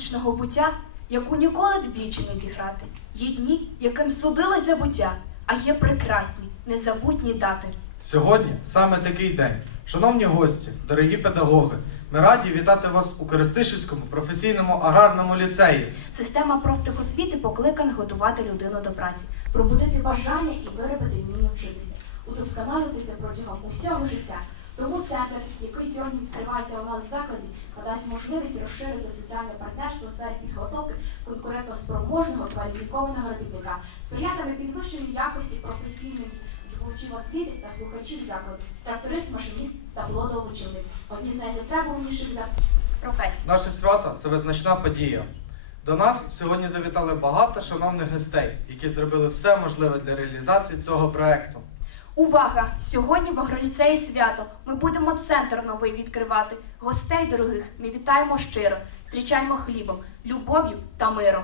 вічного буття, яку ніколи двічі не зіграти. Є дні, яким судилось забуття, а є прекрасні, незабутні дати. Сьогодні саме такий день. Шановні гості, дорогі педагоги, ми раді вітати вас у Користишівському професійному аграрному ліцеї. Система профтехосвіти покликана готувати людину до праці, пробудити бажання і виробити вміння вчитися, удосконалюватися протягом усього життя. Тому центр, який сьогодні відкривається у нас в закладі, надасть можливість розширити соціальне партнерство у сфері підготовки конкурентоспроможного кваліфікованого робітника, сприятиме підвищенню якості професійних здобувачів освіти та слухачів закладу, тракторист, машиніст та плодоочівник – одні з найзатребуваніших за професій. Наше свято це визначна подія. До нас сьогодні завітали багато шановних гостей, які зробили все можливе для реалізації цього проекту. Увага! Сьогодні в агроліцеї свято. Ми будемо центр новий відкривати. Гостей дорогих ми вітаємо щиро, зустрічаємо хлібом, любов'ю та миром.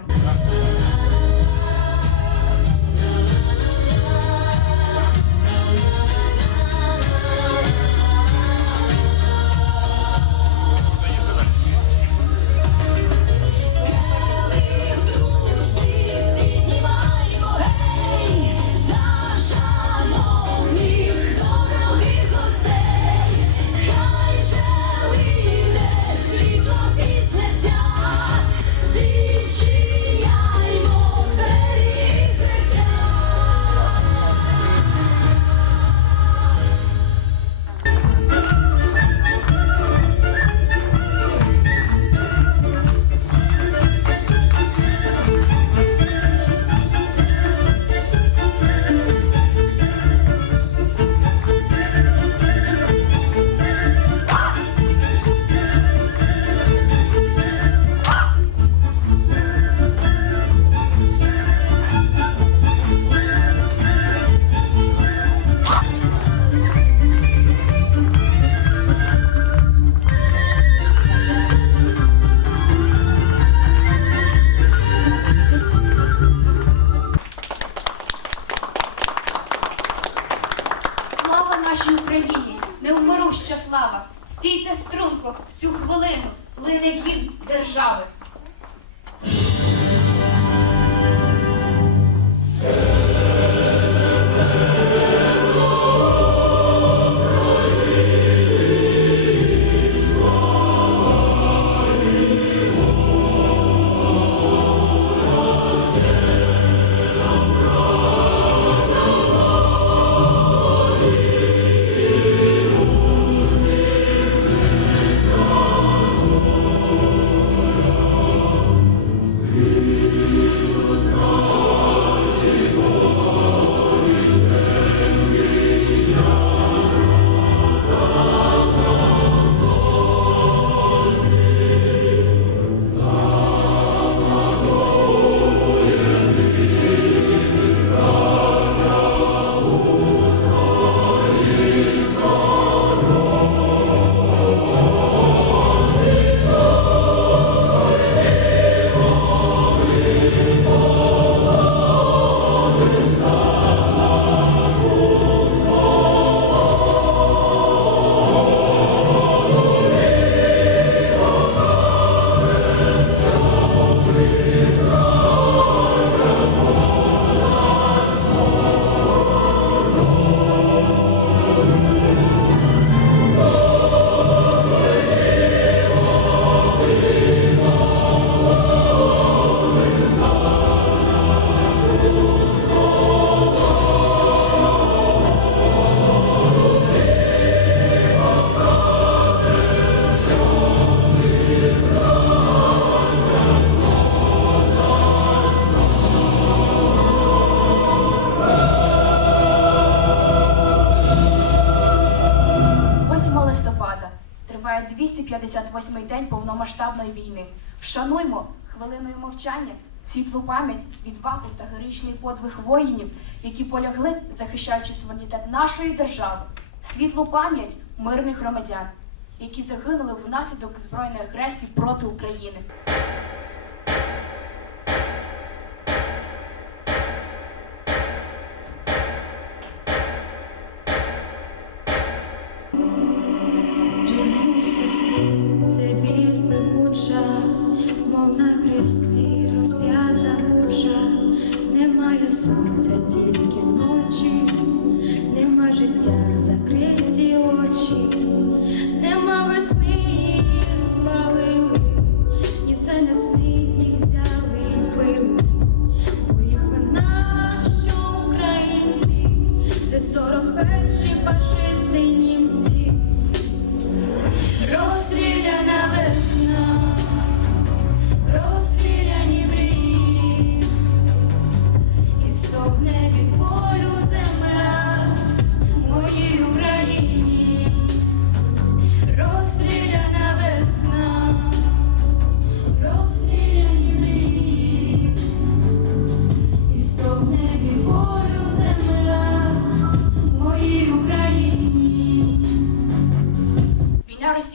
Триває 258-й день повномасштабної війни. Вшануймо хвилиною мовчання світлу пам'ять, відвагу та героїчний подвиг воїнів, які полягли, захищаючи суверенітет нашої держави, світлу пам'ять мирних громадян, які загинули внаслідок збройної агресії проти України.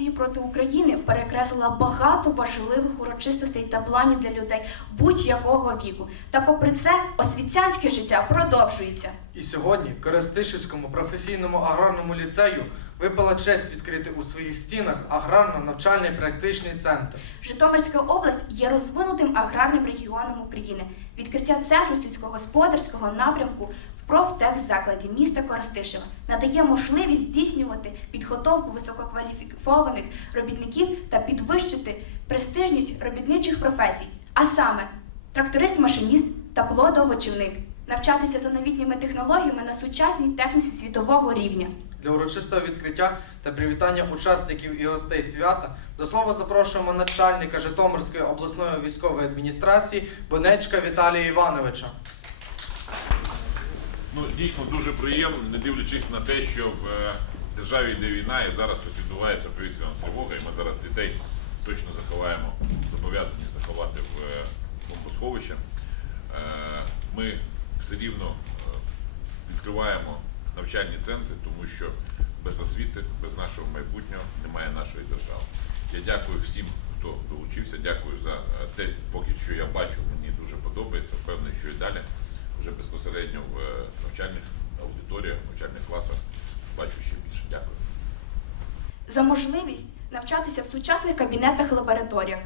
Проти України перекреслила багато важливих урочистостей та планів для людей будь-якого віку. Та попри це, освітянське життя продовжується. І сьогодні Коростишівському професійному аграрному ліцею випала честь відкрити у своїх стінах аграрно-навчальний практичний центр. Житомирська область є розвинутим аграрним регіоном України. Відкриття центру сільськогосподарського напрямку профтехзакладі міста Коростишева надає можливість здійснювати підготовку висококваліфікованих робітників та підвищити престижність робітничих професій, а саме тракторист-машиніст та плодовочівник, навчатися за новітніми технологіями на сучасній техніці світового рівня. Для урочистого відкриття та привітання учасників і гостей свята до слова запрошуємо начальника Житомирської обласної військової адміністрації Бонечка Віталія Івановича. Ну, дійсно дуже приємно, не дивлячись на те, що в е, державі йде війна і зараз відбувається повітряна тривога, і ми зараз дітей точно заховаємо, зобов'язані заховати в е, бомбосховище. Е, Ми все рівно відкриваємо навчальні центри, тому що без освіти, без нашого майбутнього немає нашої держави. Я дякую всім, хто долучився, дякую за те, поки що я бачу, мені дуже подобається. Впевнений, що і далі вже безпосередньо в е, навчальних аудиторіях, навчальних класах бачу ще більше. Дякую. за можливість навчатися в сучасних кабінетах лабораторіях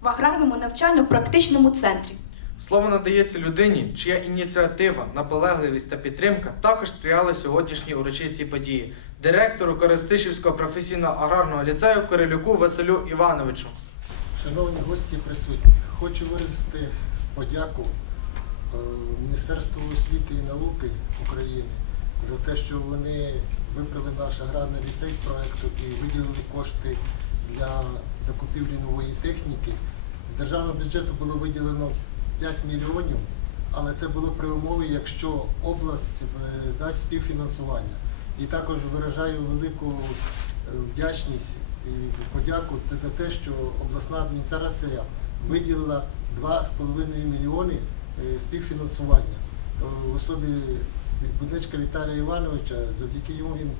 в аграрному навчально-практичному центрі. Слово надається людині, чия ініціатива, наполегливість та підтримка також сприяли сьогоднішній урочистій події, директору Коростишівського професійно-аграрного ліцею Кирилюку Василю Івановичу. Шановні гості і присутні, хочу виразити подяку е, Міністерству освіти і науки України за те, що вони вибрали наш аграрний ліцей з проекту і виділили кошти для закупівлі нової техніки. З державного бюджету було виділено 5 мільйонів, але це було при умові, якщо область е, дасть співфінансування. І також виражаю велику е, вдячність і подяку за те, що обласна адміністрація виділила 2,5 мільйони співфінансування Е, в особі Будничка Віталія Івановича. Завдяки йому він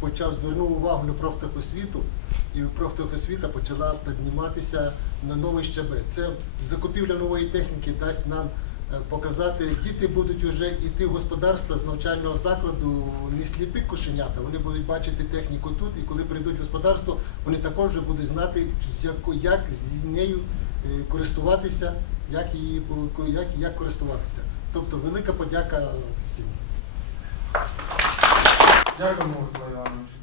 почав звернув увагу на профтехосвіту, і профтехосвіта почала підніматися на новий щабель. Це закупівля нової техніки дасть нам е, показати, діти будуть вже йти в господарство з навчального закладу не сліпі кошенята, вони будуть бачити техніку тут, і коли прийдуть в господарство, вони також будуть знати, як з нею е, користуватися, як її як, як користуватися. Тобто велика подяка всім. Дякуємо, Івановичу.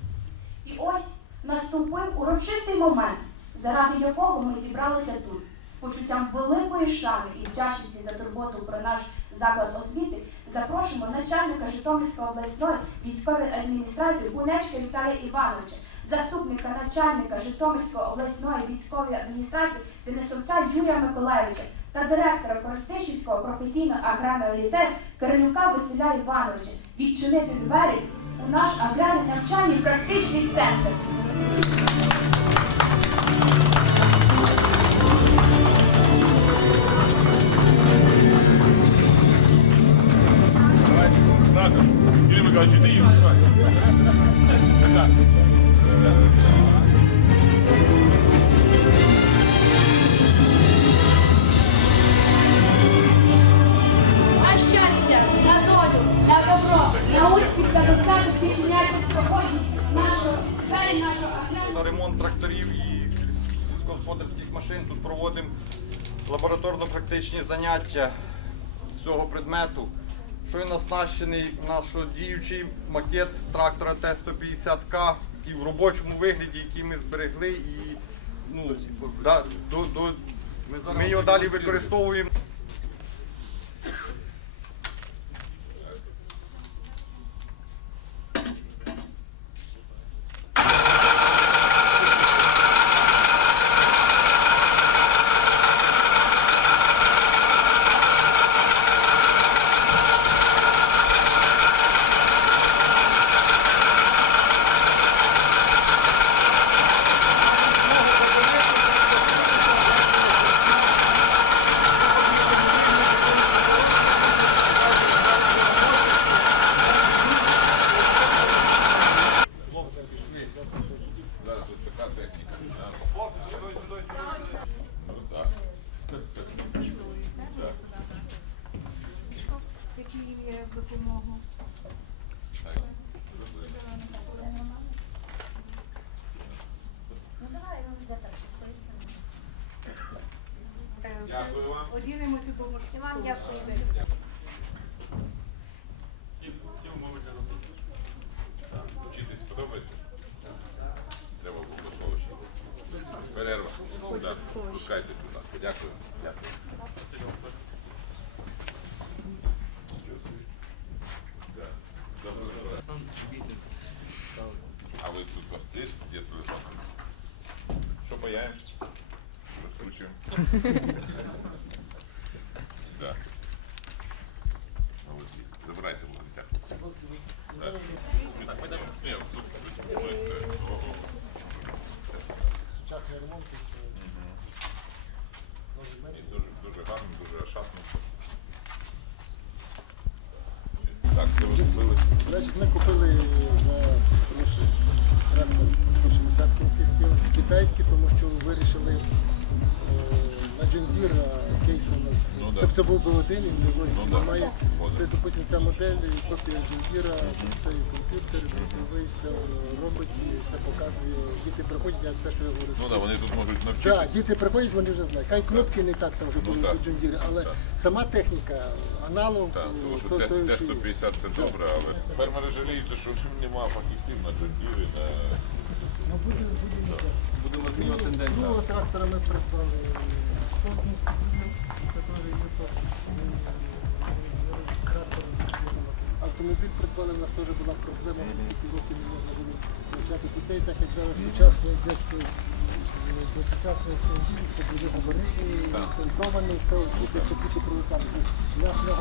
І ось наступив урочистий момент, заради якого ми зібралися тут. З почуттям великої шани і вдячності за турботу про наш заклад освіти запрошуємо начальника Житомирської обласної військової адміністрації Бунечка Віталія Івановича, заступника начальника Житомирської обласної військової адміністрації Денисовця Юрія Миколаєвича та директора Коростишівського професійно-аграрного ліцею Кирилюка Василя Івановича відчинити двері у наш аграрний навчальний практичний центр. Сільськогосподарських машин. Тут проводимо лабораторно-практичні заняття з цього предмету. Щойно оснащений наш діючий макет трактора Т-150К, який в робочому вигляді, який ми зберегли і ну, да, до, до, ми його далі використовуємо. Дякую вам. Поділимося того, що І вам дякую. Вчитись подобається? Треба обов'язково ще. Перерва. Да. Пускайте, будь ласка. Дякую. Дякую. А вы тут вас есть где телефон? Что паяемся? Раскручиваем. Да. Молодцы. Забирайте молодняк. Так. Ні, тут, тут, тут, ого. Сучасний ремонт. і що, І дуже, дуже гарно, дуже ошатно. Так, це ви Значить, ми купили за хороший трактор 160 кінських сил, китайський, тому що вирішили е, на Джондір кейс у нас. Ну, да. це, був би один, і в нього Ну, да. немає. Це, допустимо, ця модель, копія Джондіра, цей комп'ютер, цифровий, все робить, і все показує. Діти приходять, як те, що я говорю. Ну так, вони тут можуть Так, навчитися. діти приходять, вони вже знають. Хай кнопки не так там вже Ну, були так. у Джондірі, але Так. сама техніка, аналог, Так, тому що то, Т- то, і всі. Т-150 це добре, але фермери жаліються, що немає фахівців на джондірі, на Ну, буде, буде. Будемо змінювати тенденцію. Ну, трактора ми придбали. Автомобіль придбали, у нас теж була проблема, скільки років не можна було навчати дітей, так як зараз сучасний дядько до сучасної автомобілі, це на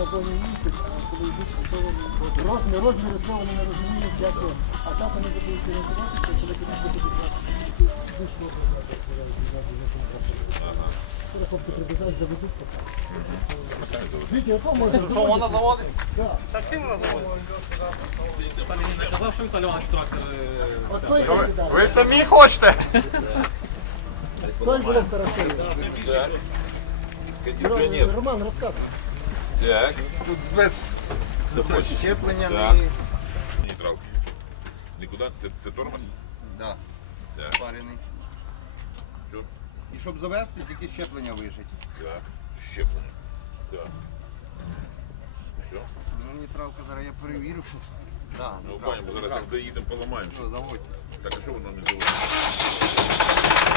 а коли йдуть, розміри слова не розуміють, як а так вони будуть орієнтуватися, коли будуть бути вийшло. Коли хлопці прибігають, заведуть пока. То можна Що вона заводить? Ви, сюди. ви самі хочете? Той було хорошо. кондиціонер. Роман, розказуй. Так, Тут без щеплення Так. не... нейтрал. Нікуди? Це, це тормоз? Да, Так. парений. Що? І щоб завести, тільки щеплення вижить. Так. Щеплення. Так. Все? Ну, нейтралка зараз я перевірю, що... Да, Ну, нейтралка. пані, ми зараз як доїдемо, поламаємо. Все, заводьте. Так, а що воно не заводить?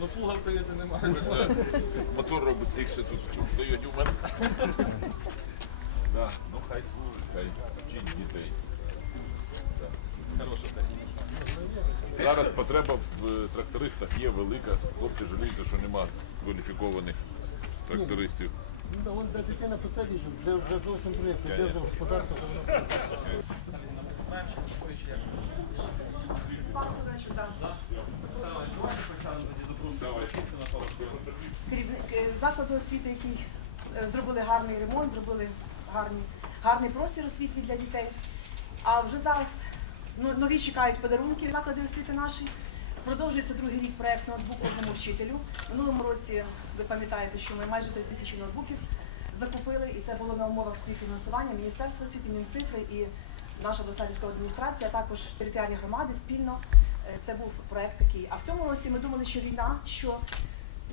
Ну в приїде немає. Мотор робить тихше тут встають у мене. Ну хай служить, хай вчить дітей. Хороша техніка. Зараз потреба в е, трактористах є велика. Хлопці жаліються, що нема кваліфікованих трактористів. Ну, да, вон де дитина посадить, вже, вже зовсім приїхав, де вже господарство. Керівник е, закладу освіти, який е, зробили гарний ремонт, зробили гарний, гарний простір освітній для дітей. А вже зараз нові чекають подарунки заклади освіти наші. Продовжується другий рік проект ноутбук кожному вчителю. Минулому році ви пам'ятаєте, що ми майже 3 тисячі ноутбуків закупили, і це було на умовах співфінансування Міністерства освіти, Мінцифри і наша обласна військова адміністрація, а також територіальні громади спільно. Е, Це був проект такий. А в цьому році ми думали, що війна, що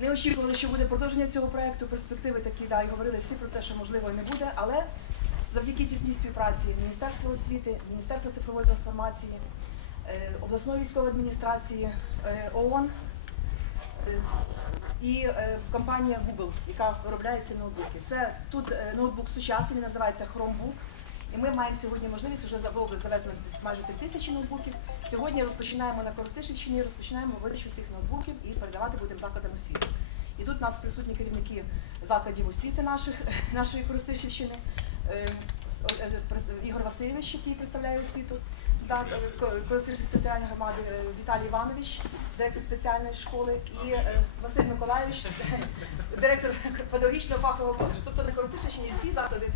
не очікували, що буде продовження цього проекту. Перспективи такі, да, і говорили всі про це, що можливо і не буде. Але завдяки тісній співпраці Міністерства освіти, Міністерства цифрової трансформації, е, обласної військової адміністрації, е, ООН і компанія Google, яка виробляє ці ноутбуки. Це тут ноутбук сучасний, він називається Chromebook. І ми маємо сьогодні можливість вже за завезли майже тисячі ноутбуків. Сьогодні розпочинаємо на Коростишівщині, розпочинаємо видачу цих ноутбуків і передавати будемо закладам освіти. І тут у нас присутні керівники закладів освіти наших, нашої Коростишівщини, е, е, Ігор Васильович, який представляє освіту, е, Ко- Коростишівської територіальної громади Віталій Іванович, директор спеціальної школи, і Василь Миколайович, директор педагогічного фахового коледжу. Тобто на Коростишівщині всі заклади,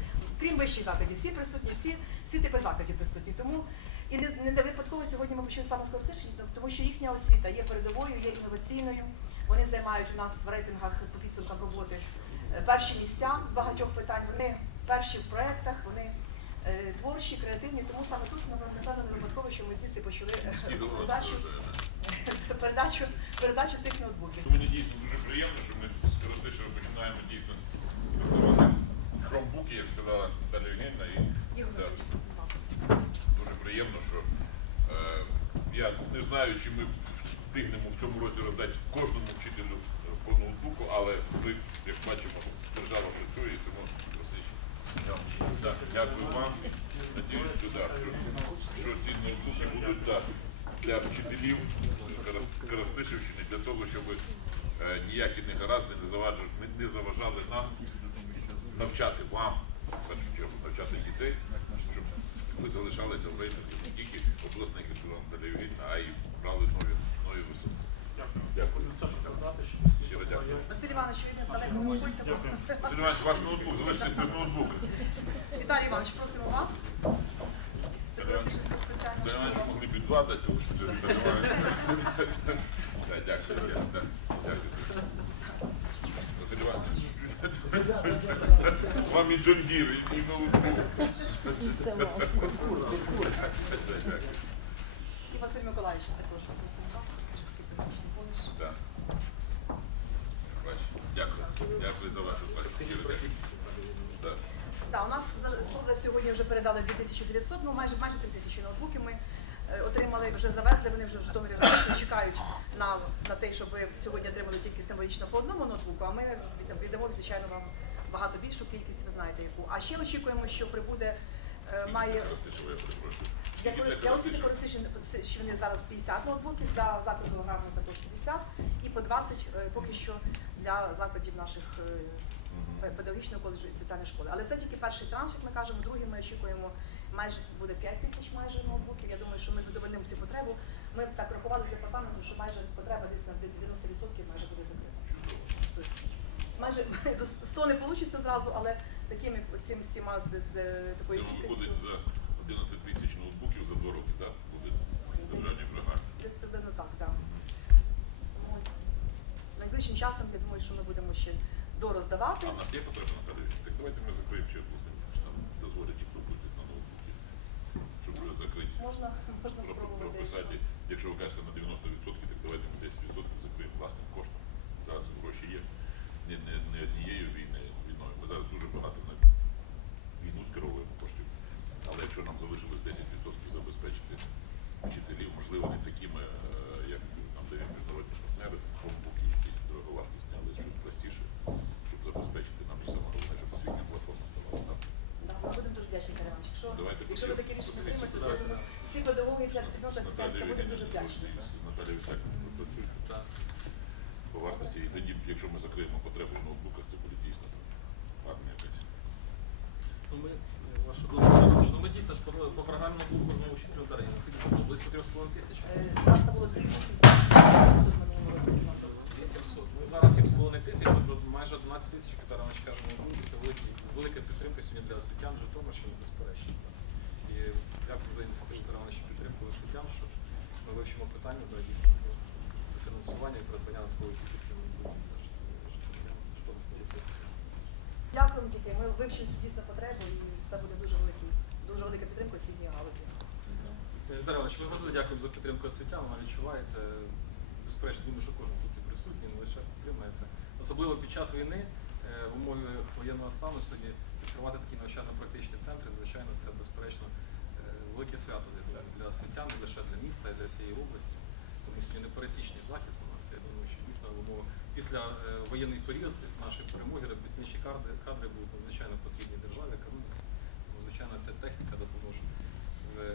крім вищих закладів, всі присутні, всі, всі типи закладів присутні. Тому і не, не випадково сьогодні ми почали саме з Коростишівщини, тому що їхня освіта є передовою, є інноваційною. Вони займають у нас в рейтингах по підсумкам роботи е, перші місця з багатьох питань. Вони перші в проєктах, вони е, творчі, креативні. Тому саме тут ми напевно не випадково, що ми звідси почали е, передачу, передачу, передачу цих ноутбуків. То мені дійсно дуже приємно, що ми з Коростишева починаємо дійсно роздавати хромбуки, як сказала Наталя Євгенівна. І Ігор да, Васильович, просимо вас. дуже приємно, що е, я не знаю, чи ми встигнемо в цьому році роздати кожному вчителю е, по ноутбуку, але ми, як бачимо, держава працює, тому да, дякую вам. Надіюсь, що, да, що, що ці ноутбуки будуть да, для вчителів Корос- Коростишівщини, для того, щоб е, ніякі негаразди не заважали, не, заважали нам навчати вам, в першу чергу, навчати дітей, щоб ви залишалися в рейтингу не тільки обласних інститутів Євгенівна, а й брали нові, нові висоти. Дякую. Щиро дякую. Василь Василь Іванович, ваш ноутбук, залишитесь без ноутбука. Віталій Іванович, просимо вас. Це Коростишівська спеціальна Василь Іванович школа. могли підвадати, тому що це Василь Іванович. Да, Дякую, дякую. да, Дякую. Василь Іванович. Вам і Джон Дір, і і ноутбук. І Василь Миколаївич також просимо вас. Да. Дякую. За вашу працю. Да, у нас за- сьогодні вже передали 2900, ну майже майже 3000 ноутбуків. Ми е, отримали, вже завезли, вони вже в Житомирі чекають на, на те, щоб ви сьогодні отримали тільки символічно по одному ноутбуку, а ми віддамо, звичайно, вам багато більшу кількість, ви знаєте яку. А ще очікуємо, що прибуде, е, має для, для освіти Коростишева? Коростишівщини зараз 50 ноутбуків, для закладу аграрного також 50 і по 20 е, поки що для закладів наших е, педагогічного коледжу і спеціальної школи. Але це тільки перший транш, як ми кажемо, другий ми очікуємо майже буде 5 тисяч майже ноутбуків. Я думаю, що ми задовольнимо всю потребу. Ми так рахували з департаментом, що майже потреба десь на 90% майже буде закрита. Майже до 100 не вийде зразу, але такими цим всіма з, з, з такою Це кількістю. виходить за 11 тисяч ноутбуків за два роки, так в державній програмі. Десь приблизно так, так. Тому ось найближчим часом я думаю, що ми будемо ще дороздавати. А в нас є потреба на перевірку? Так давайте ми закриємо ще одну чи нам дозволять їх робити на ноутбуки, щоб вже закрити. Можна, можна спробувати. Прописати, якщо ви кажете на 90%, так давайте ми 10% закриємо власним коштом. Зараз гроші є. Не, не, не однією війною, війною. Ми зараз дуже багато на війну скеровуємо коштів. Але якщо нам залишилось 10% забезпечити вчителів, можливо, не такими, е, як нам дають міжнародні партнери, хромбуки якісь дороговартісні, але щось простіше, щоб забезпечити нам і саме головне, щоб освітня платформа ставала нам. Да, Ми будемо дуже вдячні, Тарас Іванович. Якщо, Давайте якщо ви таке рішення приймете, то я думаю, всі педагоги, вся спільнота освітянська буде дуже вдячна. Наталія Віталіївна працюють по вартості. І тоді, якщо ми закриємо потребу в ноутбуках, це буде дійсно армія якась. Ну, ми, е, з вашого дозволу, ну, ми дійсно ж по, по програмі ноутбук кожному вчителю дарили. Наскільки це було? Близько 3,5 тисяч? Е, У нас там було 2800 тут минулого році. нам дали. 800. Ну, зараз 7,5 тисяч, тобто майже 11 тисяч, як Таранович каже, ну, це великі, велика підтримка сьогодні для освітян Житомирщини, безперечно. І дякую за ініціативу Тарановича підтримку освітян, що ми вивчимо питання да, дійсно про фінансування і придбання додаткової кількості що нас освітян. Дякуємо цю дійсно потребу і це буде дуже великий, дуже велика підтримка освітньої галузі. Віталій Іванович, ми завжди дякуємо за підтримку освітян, вона відчувається. Безперечно, думаю, що кожен тут і присутній, не лише підтримується. Особливо під час війни, е, в умові воєнного стану сьогодні відкривати такі навчально-практичні центри, звичайно, це безперечно е, велике свято для, освітян, не лише для міста, а для всієї області. Тому сьогодні непересічний захід у нас. Я думаю, що дійсно в умовах після е, воєнний період, після нашої перемоги, робітничі кадри, кадри будуть надзвичайно потрібні державі, економіці. Звичайно, ця техніка допоможе в е,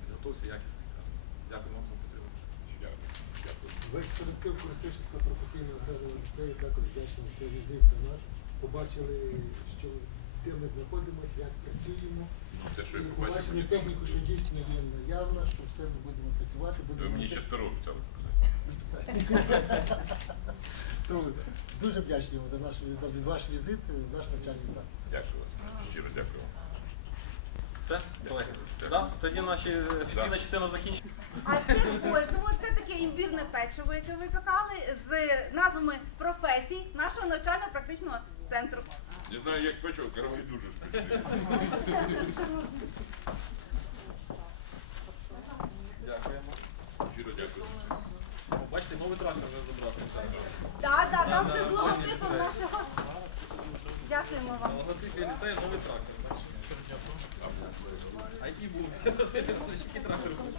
підготовці якісних кадрів. Дякую вам за підтримку. Дякую. Дякую. Весь колектив Користичівського професійного аграрного ліцею також вдячний за візит до нас. Побачили, що де ми знаходимося, як працюємо. Ну, те, що І побачили техніку, що дійсно є наявна, що все ми будемо працювати, ви будемо мені робити. ще стару обіцяли показати. Дуже вдячні вам за наш за ваш візит в наш навчальний заклад. Дякую вас. Щиро дякую. Все, колеги? Да? Тоді наші офіційна частина закінчена. А це кожному це таке імбірне печиво, яке ви пекали з назвами професій нашого навчально-практичного центру. Не знаю, як печиво, каравай дуже смачний. Дякуємо. Щиро дякую. Бачите, новий трактор вже забрав. Так, так, там це з логотипом нашого. Дякуємо вам. Логотип ліцею новий трактор. А який був? Який трактор був?